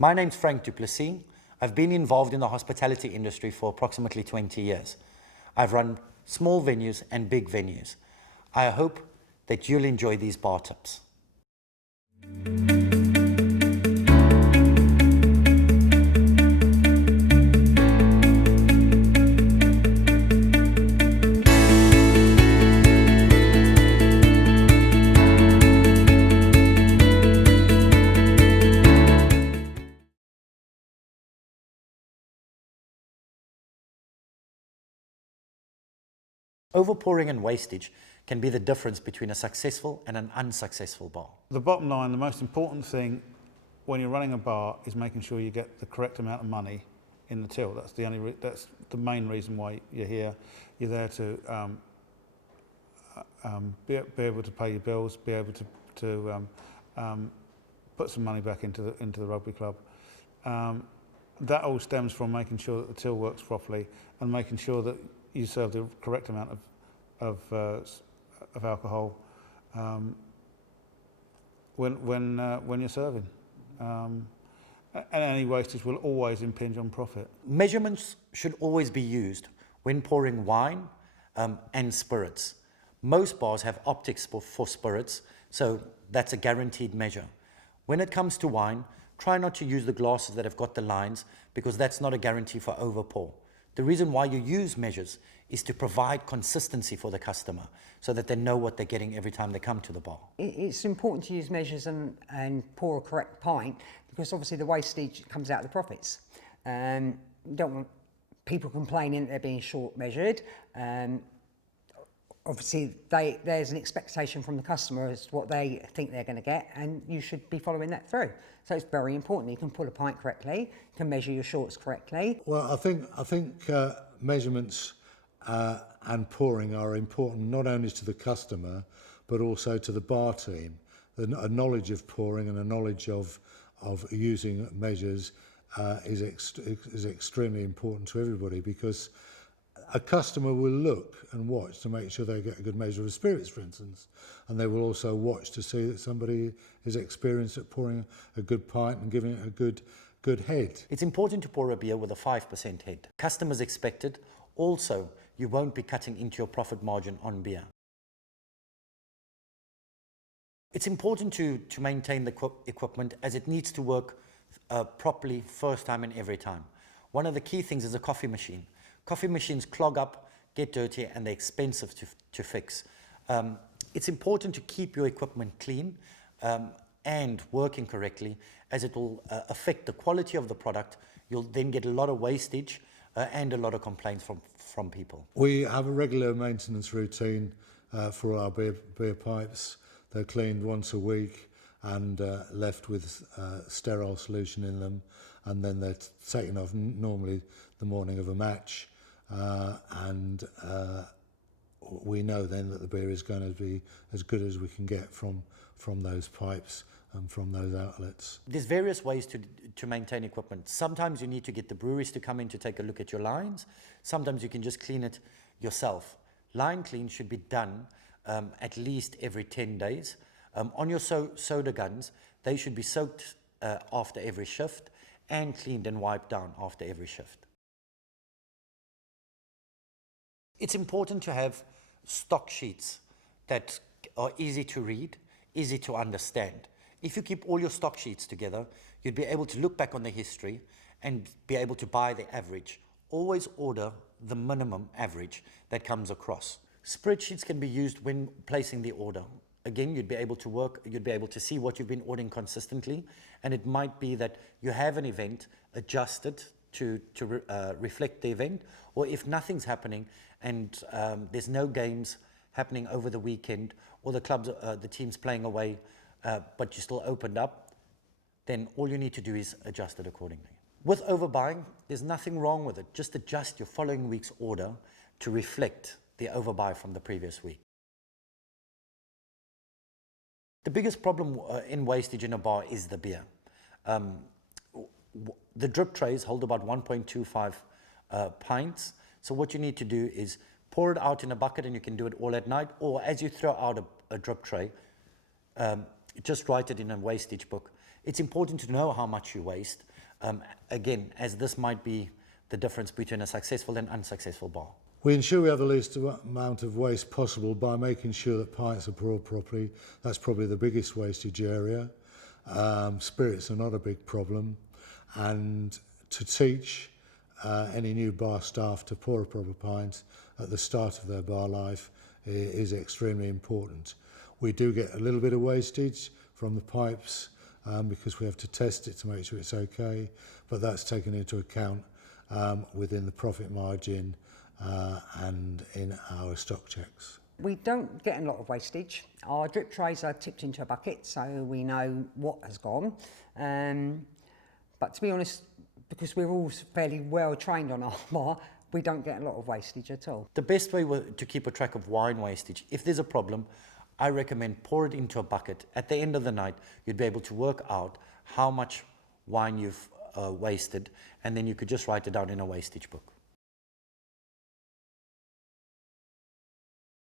My name's Frank Duplessis. I've been involved in the hospitality industry for approximately 20 years. I've run small venues and big venues. I hope that you'll enjoy these bar tips. Overpouring and wastage can be the difference between a successful and an unsuccessful bar. The bottom line, the most important thing when you're running a bar is making sure you get the correct amount of money in the till. That's the main reason why you're here. You're there to be able to pay your bills, be able to put some money back into the rugby club. That all stems from making sure that the till works properly and making sure that you serve the correct amount of alcohol when you're serving. And any wastage will always impinge on profit. Measurements should always be used when pouring wine and spirits. Most bars have optics for spirits, so that's a guaranteed measure. When it comes to wine, try not to use the glasses that have got the lines because that's not a guarantee for overpour. The reason why you use measures is to provide consistency for the customer so that they know what they're getting every time they come to the bar. It's important to use measures and pour a correct pint because obviously the wastage comes out of the profits. You don't want people complaining that they're being short measured. Obviously there's an expectation from the customer as to what they think they're going to get, and you should be following that through. So it's very important. You can pull a pint correctly, you can measure your shorts correctly. Well, I think measurements and pouring are important not only to the customer but also to the bar team. A knowledge of pouring and a knowledge of using measures is extremely important to everybody, because a customer will look and watch to make sure they get a good measure of spirits, for instance, and they will also watch to see that somebody is experienced at pouring a good pint and giving it a good head. It's important to pour a beer with a 5% head. Customers expect it. Also, you won't be cutting into your profit margin on beer. It's important to maintain the equipment as it needs to work properly first time and every time. One of the key things is a coffee machine. Coffee machines clog up, get dirty, and they're expensive to fix. It's important to keep your equipment clean and working correctly, as it will affect the quality of the product. You'll then get a lot of wastage and a lot of complaints from people. We have a regular maintenance routine for our beer pipes. They're cleaned once a week and left with sterile solution in them, and then they're taken off normally the morning of a match, and we know then that the beer is going to be as good as we can get from those pipes and from those outlets. There's various ways to maintain equipment. Sometimes you need to get the breweries to come in to take a look at your lines. Sometimes you can just clean it yourself. Line clean should be done at least every 10 days. On your soda guns, they should be soaked after every shift and cleaned and wiped down after every shift. It's important to have stock sheets that are easy to read, easy to understand. If you keep all your stock sheets together, you'd be able to look back on the history and be able to buy the average. Always order the minimum average that comes across. Spreadsheets can be used when placing the order. Again, you'd be able to see what you've been ordering consistently, and it might be that you have an event adjusted to reflect the event, or if nothing's happening and there's no games happening over the weekend, or the team's playing away, but you still opened up, then all you need to do is adjust it accordingly. With overbuying, there's nothing wrong with it. Just adjust your following week's order to reflect the overbuy from the previous week. The biggest problem in wastage in a bar is the beer. The drip trays hold about 1.25 pints. So what you need to do is pour it out in a bucket, and you can do it all at night, or as you throw out a drip tray, just write it in a wastage book It's important to know how much you waste, again, as this might be the difference between a successful and unsuccessful bar. We ensure we have the least amount of waste possible by making sure that pints are poured properly. That's probably the biggest wastage area. Spirits are not a big problem. And to teach any new bar staff to pour a proper pint at the start of their bar life is extremely important. We do get a little bit of wastage from the pipes because we have to test it to make sure it's okay, but that's taken into account within the profit margin and in our stock checks. We don't get a lot of wastage. Our drip trays are tipped into a bucket, so we know what has gone. But to be honest, because we're all fairly well trained on our bar, we don't get a lot of wastage at all. The best way to keep a track of wine wastage, if there's a problem, I recommend pour it into a bucket. At the end of the night, you'd be able to work out how much wine you've wasted, and then you could just write it down in a wastage book.